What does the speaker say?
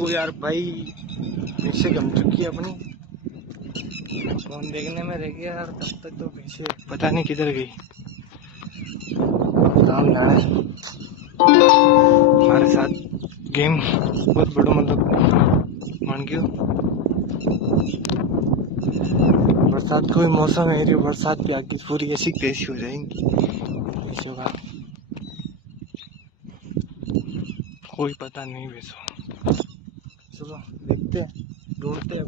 तो यार भाई पीछे कम चुकी है अपनी, फोन देखने में रह गया यार, तब तक तो पीछे पता नहीं किधर गई। सामने आ रहा है हमारे साथ गेम बहुत बड़ा, मतलब मान गयो। बरसात कोई मौसम है, बरसात भी आगे पूरी ऐसी तैसी हो जाएंगी, ऐसे होगा कोई पता नहीं। वैसे चलो देखते हैं, ढूंढते हैं।